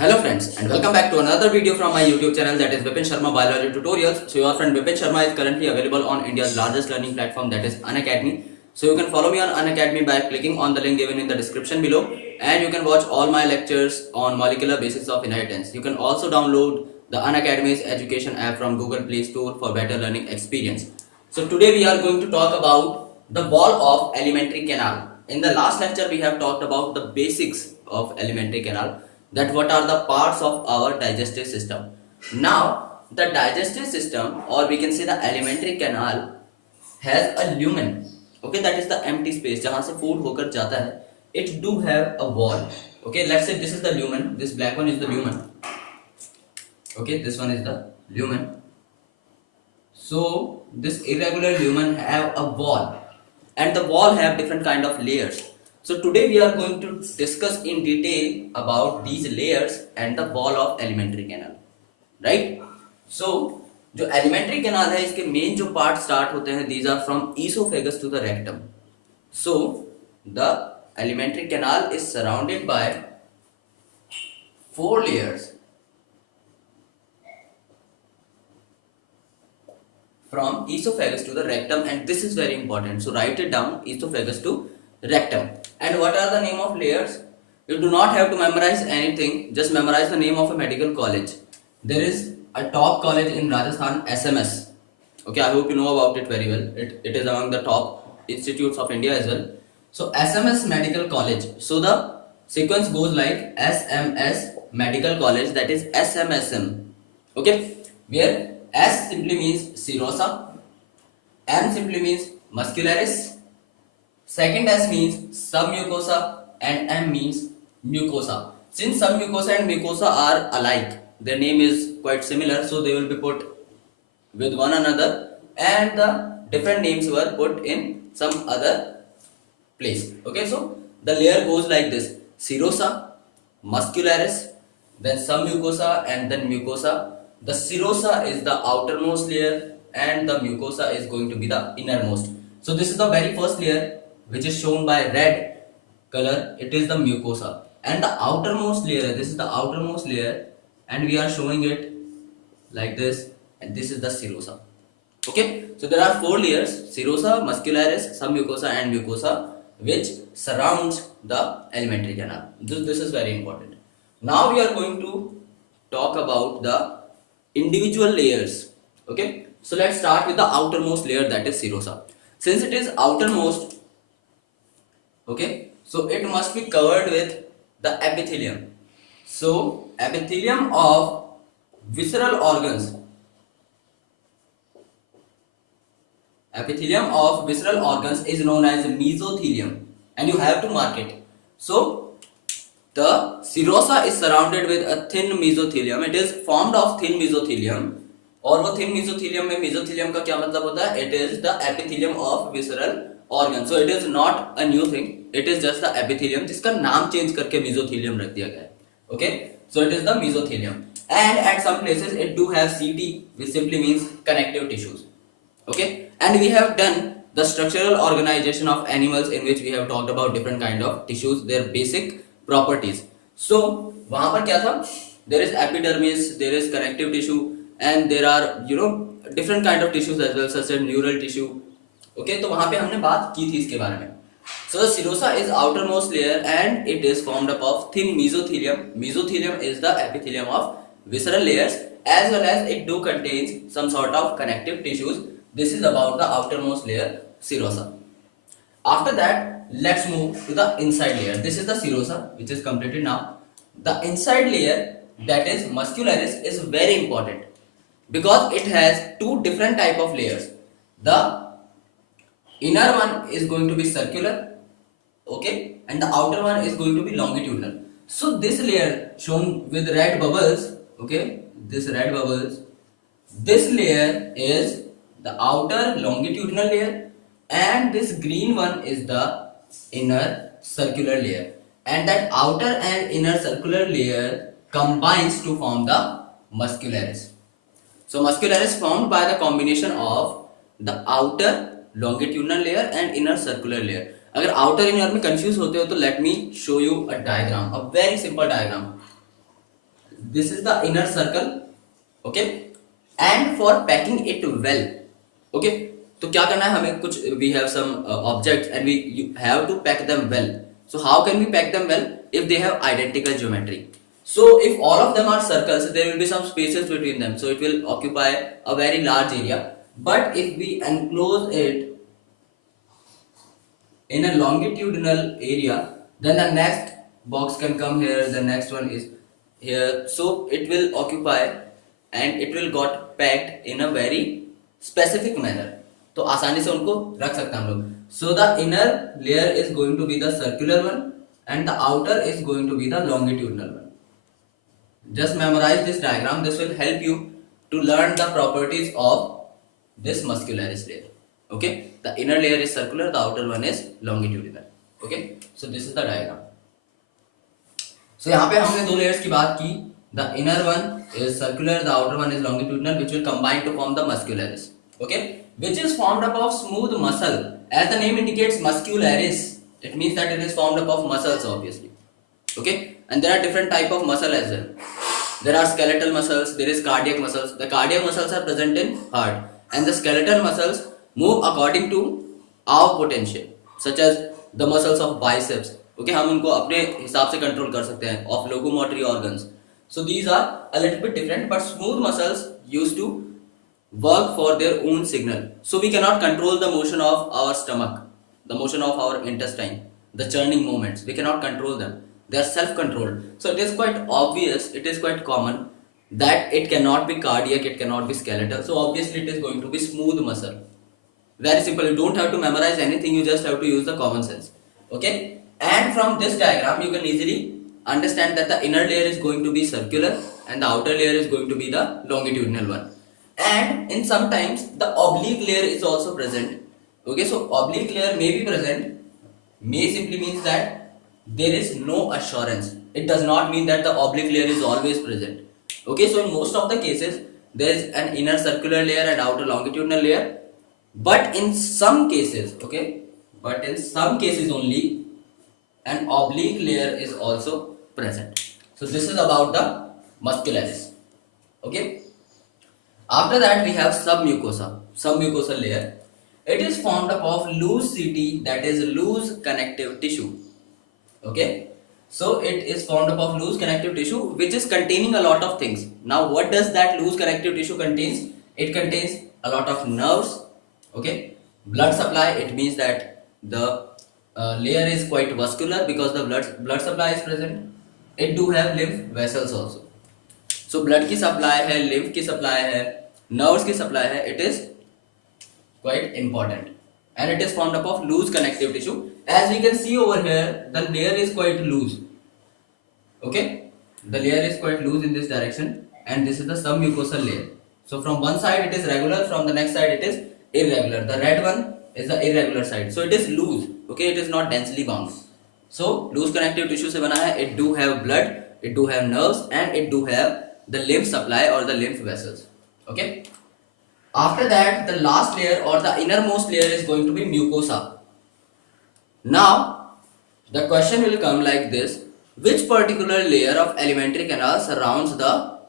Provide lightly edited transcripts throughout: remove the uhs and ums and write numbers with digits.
Hello friends and welcome back to another video from my YouTube channel, that is Vipin Sharma Biology Tutorials. So your friend Vipin Sharma is currently available on India's largest learning platform, that is Unacademy. So you can follow me on Unacademy by clicking on the link given in the description below, and you can watch all my lectures on molecular basis of inheritance. You can also download the Unacademy's education app from Google Play Store for better learning experience. So today we are going to talk about the wall of alimentary canal. In the last lecture we have talked about the basics of alimentary canal, that what are the parts of our digestive system. Now the digestive system, or we can say the alimentary canal, has a lumen. Okay, that is the empty space जहाँ से food होकर जाता है. It do have a wall. Okay, let's say this is the lumen. This black one is the lumen. Okay, this one is the lumen. So this irregular lumen have a wall, and the wall have different kind of layers. So today we are going to discuss in detail about these layers and the wall of alimentary canal, right? So जो alimentary canal है, इसके main जो part start होते हैं, these are from esophagus to the rectum. So the alimentary canal is surrounded by 4 layers from esophagus to the rectum, and this is very important. So write it down, esophagus to rectum. And what are the name of layers? You do not have to memorize anything, just memorize the name of a medical college. There is a top college in Rajasthan, SMS. Okay, I hope you know about it very well. It is among the top institutes of India as well. So SMS Medical College. So the sequence goes like SMS Medical College, that is SMSM. Okay, where S simply means serosa, M simply means muscularis, second S means submucosa, and M means mucosa. Since submucosa and mucosa are alike, their name is quite similar, so they will be put with one another, and the different names were put in some other place. Okay, so the layer goes like this: serosa, muscularis, then submucosa, and then mucosa. The serosa is the outermost layer, and the mucosa is going to be the innermost. So this is the very first layer, which is shown by red color. It is the mucosa, and the outermost layer, this is the outermost layer, and we are showing it like this, and this is the serosa. Okay, so there are 4 layers: serosa, muscularis, submucosa, and mucosa, which surrounds the alimentary canal. This is very important. Now we are going to talk about the individual layers. Okay, so let's start with the outermost layer, that is serosa. Since it is outermost, okay, so it must be covered with the epithelium. So epithelium of visceral organs, epithelium of visceral organs is known as mesothelium, and you have to mark it. So the serosa is surrounded with a thin mesothelium. It is formed of thin mesothelium. और वो thin mesothelium में mesothelium का क्या मतलब होता है? It is the epithelium of visceral organ. So it is not a new thing. It is just the epithelium, जिसका नाम change करके mesothelium रख दिया गया है. Okay, so it is the mesothelium, and at some places it do have CT, which simply means connective tissues. Okay, and we have done the structural organization of animals, in which we have talked about different kind of tissues, their basic properties. So वहाँ पर क्या था? There is epidermis, there is connective tissue, and there are different kind of tissues as well, such as neural tissue. Okay, तो वहाँ पे हमने बात की थी इसके बारे में. So the serosa is outermost layer, and it is formed up of thin mesothelium. Mesothelium is the epithelium of visceral layers, as well as it do contains some sort of connective tissues. This is about the outermost layer, serosa. After that, let's move to the inside layer. This is the serosa, which is completed now. The inside layer, that is muscularis, is very important because it has 2 different type of layers. The inner one is going to be circular, okay, and the outer one is going to be longitudinal. So this layer shown with red bubbles, okay, this red bubbles, this layer is the outer longitudinal layer, and this green one is the inner circular layer, and that outer and inner circular layer combines to form the muscularis. So muscularis formed by the combination of the outer longitudinal layer and inner circular layer. अगर outer inner में confuse होते हो तो let me show you a diagram, a very simple diagram. this is the inner circle, okay, and for packing it well, okay, तो क्या करना है हमें, कुछ we have some objects and you have to pack them well. So how can we pack them well? If they have identical geometry. So if all of them are circles, there will be some spaces between them, so it will occupy a very large area. But if we enclose it in a longitudinal area, then the next box can come here, the next one is here, so it will occupy and it will got packed in a very specific manner. तो आसानी से उनको रख सकते हैं हम लोग. So the inner layer is going to be the circular one and the outer is going to be the longitudinal one. Just memorize this diagram. This will help you to learn the properties of this muscularis layer. Okay, the inner layer is circular, the outer one is longitudinal. Okay, so this is the diagram. So यहाँ पे हमने दो layers की बात की. The inner one is circular, the outer one is longitudinal, which will combine to form the muscularis. Okay, which is formed up of smooth muscle. As the name indicates, muscularis, it means that it is formed up of muscles, obviously. Okay, and there are different type of muscle as well. There are skeletal muscles, there is cardiac muscles. The cardiac muscles are present in heart, and the skeletal muscles move according to our potential, such as the muscles of biceps. Okay, हम उनको अपने हिसाब से control कर सकते हैं, of locomotory organs. So these are a little bit different, but smooth muscles used to work for their own signal. So we cannot control the motion of our stomach, the motion of our intestine, the churning movements. We cannot control them. They are self-controlled. So it is quite obvious, it is quite common that it cannot be cardiac, it cannot be skeletal. So obviously it is going to be smooth muscle. Very simple. You don't have to memorize anything. You just have to use the common sense. Okay. And from this diagram, you can easily understand that the inner layer is going to be circular and the outer layer is going to be the longitudinal one. And in sometimes the oblique layer is also present. Okay. So oblique layer may be present. May simply means that there is no assurance. It does not mean that the oblique layer is always present. Okay. So in most of the cases, there is an inner circular layer and outer longitudinal layer. But in some cases, okay, but in some cases only, an oblique layer is also present. So this is about the muscularis. Okay. After that we have submucosal layer. It is formed up of loose CT, that is loose connective tissue. Okay. So it is formed up of loose connective tissue which is containing a lot of things. Now what does that loose connective tissue contains? It contains a lot of nerves. Okay, blood supply, it means that the layer is quite vascular because the blood supply is present. It do have lymph vessels also. So blood की supply है, lymph की supply है, nerves की supply है. It is quite important, and it is formed up of loose connective tissue. As we can see over here, the layer is quite loose. Okay, the layer is quite loose in this direction, and this is the submucosal layer. So from one side it is regular, from the next side it is irregular. The red one is the irregular side, so it is loose. Okay, it is not densely bound. So loose connective tissue से बना है. It do have blood, it do have nerves, and it do have the lymph supply or the lymph vessels. Okay. After that, the last layer or the innermost layer is going to be mucosa. Now the question will come like this: which particular layer of alimentary canal surrounds the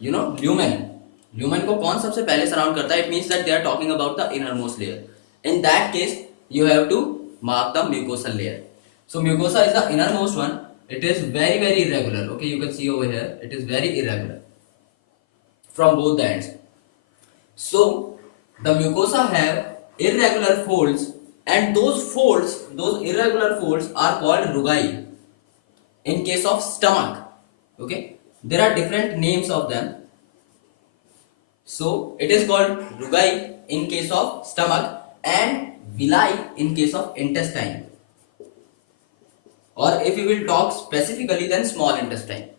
lumen? Lumen को कौन सबसे पहले surround करता है? It means that they are talking about the innermost layer. In that case, you have to mark the mucosal layer. So mucosa is the innermost one. It is very, very irregular. Okay, you can see over here. It is very irregular from both the ends. So the mucosa have irregular folds, and those folds, those irregular folds, are called rugae. In case of stomach, okay, there are different names of them. So it is called rugae in case of stomach and villi in case of intestine. Or if you will talk specifically, then small intestine.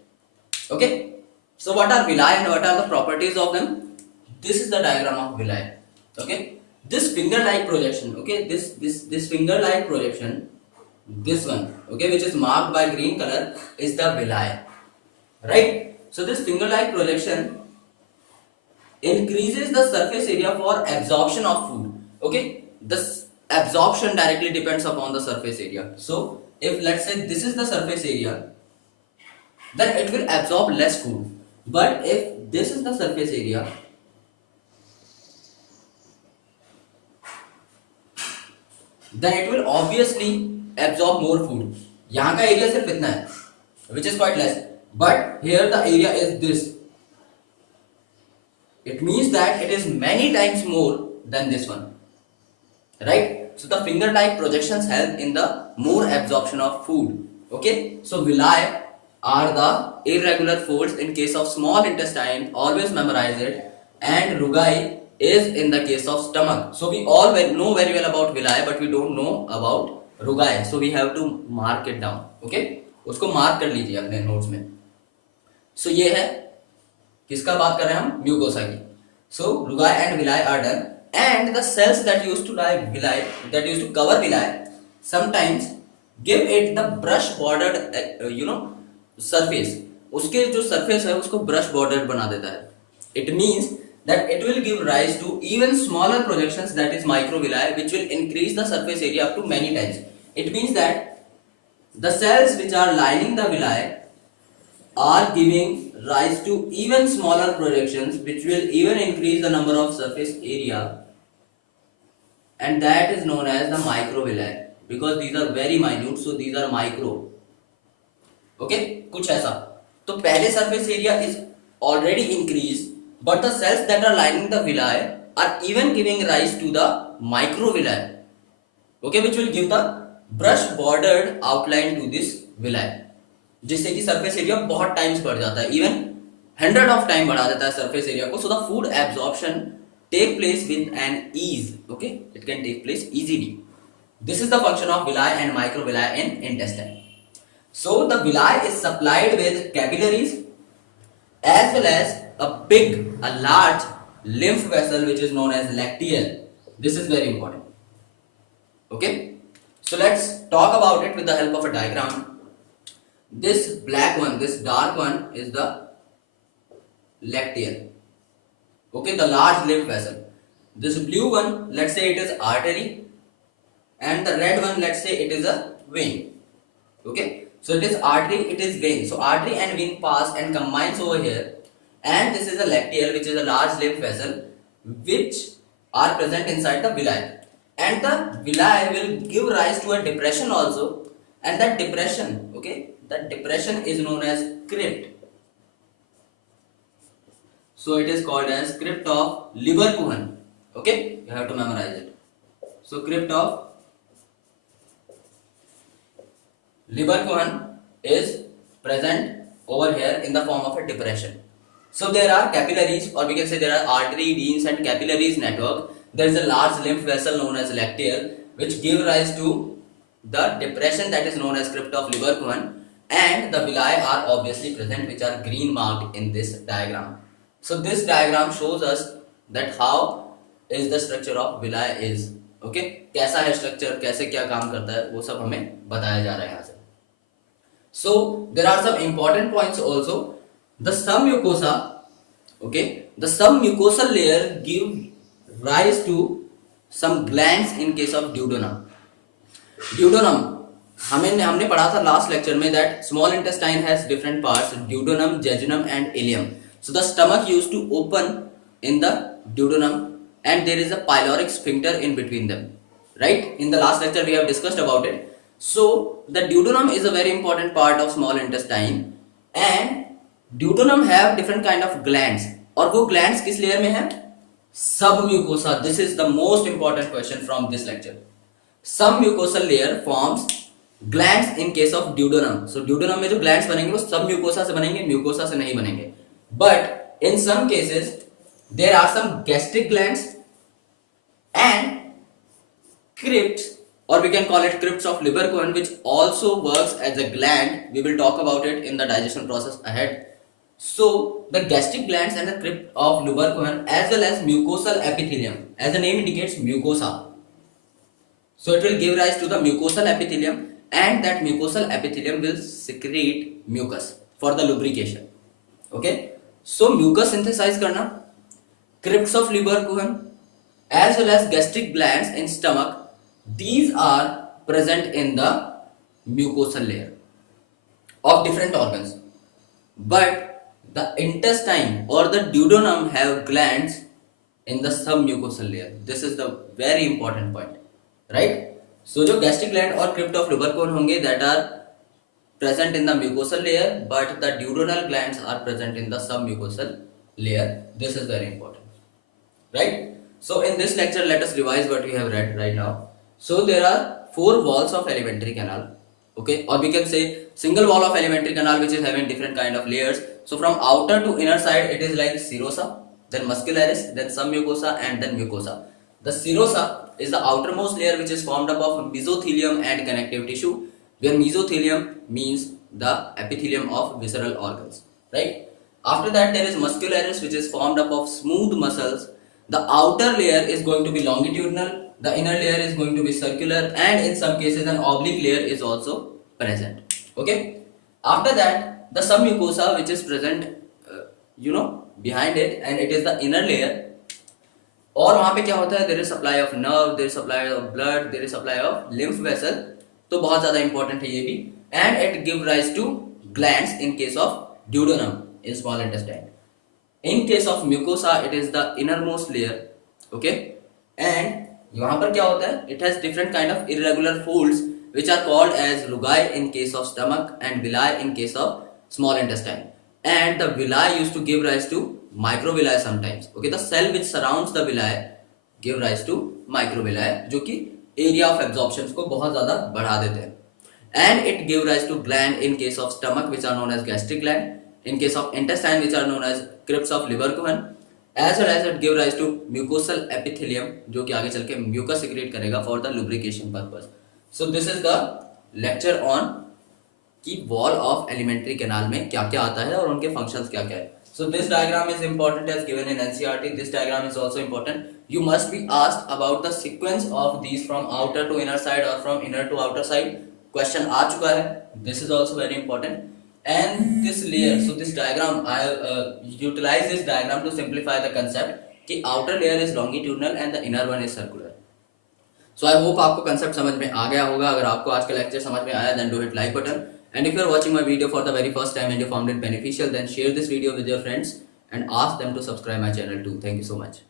Okay. So what are villi and what are the properties of them? This is the diagram of villi. Okay. This finger-like projection. Okay. This finger-like projection. This one. Okay, which is marked by green color, is the villi. Right. So this finger-like projection increases the surface area for absorption of food. Okay, this absorption directly depends upon the surface area. So if let's say this is the surface area, then it will absorb less food. But if this is the surface area, then it will obviously absorb more food. यहाँ का area सिर्फ इतना है, which is quite less. But here the area is this. It means that it is many times more than this one, right? So the finger-like projections help in the more absorption of food. Okay, so villi are the irregular folds in case of small intestine. Always memorize it. And rugae is in the case of stomach. So we all know very well about villi, but we don't know about rugae. So we have to mark it down. Okay, उसको mark कर लीजिए अपने notes में. So ये है किसका बात कर रहे हैं हम? म्यूकोसा की. So rugae and villi are done, and the cells that used to lie villi, that used to cover villi, sometimes give it the brush bordered surface. उसके जो surface है उसको brush bordered बना देता है. It means that it will give rise to even smaller projections, that is microvilli, which will increase the surface area up to many times. It means that the cells which are lining the villi are giving rise to even smaller projections, which will even increase the number of surface area, and that is known as the microvilli, because these are very minute, so these are micro. Okay, कुछ ऐसा. तो पहले surface area is already increased, but the cells that are lining the villi are even giving rise to the microvilli. Okay, which will give the brush bordered outline to this villi, जिससे कि surface area बहुत times बढ़ जाता है, even 100 of time बढ़ा देता है surface area को, so the food absorption take place with an ease. Okay, it can take place easily. This is the function of villi and microvilli in intestine. So the villi is supplied with capillaries as well as a large lymph vessel which is known as lacteal. This is very important. Okay, so let's talk about it with the help of a diagram. This black one, this dark one is the lacteal. Okay, the large lymph vessel. This blue one, let's say it is artery, and the red one, let's say it is a vein. Okay, so it is artery, it is vein. So artery and vein pass and combines over here, and this is a lacteal, which is a large lymph vessel, which are present inside the villi. And the villi will give rise to a depression also, and that depression, okay, that depression is known as crypt. So it is called as crypt of Leverkusen. Okay, you have to memorize it. So crypt of Leverkusen is present over here in the form of a depression. So there are capillaries, or we can say there are artery, veins and capillaries network. There is a large lymph vessel known as lacteal, which give rise to the depression that is known as crypt of Leverkusen, and the villi are obviously present, which are green marked in this diagram. So this diagram shows us that how is the structure of villi is. Okay, कैसा है structure, कैसे क्या काम करता है, वो सब हमें बताया जा रहा है यहाँ से. So there are some important points also. The submucosa, okay, the submucosal layer give rise to some glands in case of duodenum. Duodenum, हमने पढ़ा था last lecture में that small intestine has different parts, duodenum, jejunum and ileum. So the stomach used to open in the duodenum, and there is a pyloric sphincter in between them, right? In the last lecture we have discussed about it. So the duodenum is a very important part of small intestine, and duodenum have different kind of glands, और वो glands किस layer में है? Submucosa. This is the most important question from this lecture. Submucosal layer forms glands in case of duodenum. So duodenum में जो glands बनेंगे वो submucosa से बनेंगे, mucosa से नहीं बनेंगे. But in some cases there are some gastric glands and crypts, or we can call it crypts of Leverkusen, which also works as a gland. We will talk about it in the digestion process ahead. So the gastric glands and the crypt of Leverkusen, as well as mucosal epithelium, as the name indicates, mucosa. So it will give rise to the mucosal epithelium, and that mucosal epithelium will secrete mucus for the lubrication. Okay, so mucus synthesize करना, crypts of Leverkusen, as well as gastric glands in stomach, these are present in the mucosal layer of different organs. but the intestine or the duodenum have glands in the submucosal layer. This is the very important point, right? So जो gastric gland और crypt of Lubercon होंगे that are present in the mucosal layer, but the duodenal glands are present in the submucosal layer. This is very important, right? So in this lecture, let us revise what we have read right now. So there are four walls of alimentary canal, okay, or we can say single wall of alimentary canal which is having different kind of layers. So from outer to inner side, it is like serosa, then muscularis, then submucosa, and then mucosa. The serosa is the outermost layer which is formed up of mesothelium and connective tissue, where mesothelium means the epithelium of visceral organs, right? After that, there is muscularis, which is formed up of smooth muscles. The outer layer is going to be longitudinal, the inner layer is going to be circular, and in some cases an oblique layer is also present, okay? After that, the submucosa, which is present behind it, and it is the inner layer. और वहाँ पे क्या होता है, there is supply of nerve, there is supply of blood, there is supply of lymph vessel, तो बहुत ज़्यादा important है ये भी, and it give rise to glands in case of duodenum in small intestine. In case of mucosa, it is the innermost layer, okay, and यहाँ पर क्या होता है, it has different kind of irregular folds which are called as rugae in case of stomach and villi in case of small intestine, and the villi used to give rise to microvilli sometimes, okay, the cell which surrounds the villi give rise to microvilli जो कि area of absorption को बहुत ज़्यादा बढ़ा देते हैं, and it give rise to gland in case of stomach which are known as gastric gland, in case of intestine which are known as crypts of Lieberkühn, as well as it give rise to mucosal epithelium जो कि आगे चल के mucus secrete करेगा for the lubrication purpose. So this is the lecture on कि wall of alimentary canal में क्या क्या आता है और उनके functions क्या क्या है. So this diagram is important as given in NCERT. This diagram is also important. You must be asked about the sequence of these from outer to inner side or from inner to outer side. Question आ चुका है. This is also very important. And this layer, so this diagram, I utilize this diagram to simplify the concept कि outer layer is longitudinal and the inner one is circular. So I hope आपको concept समझ में आ गया होगा. अगर आपको आज का lecture समझ में आया, then do hit like button. And if you are watching my video for the very first time and you found it beneficial, then share this video with your friends and ask them to subscribe my channel too. Thank you so much.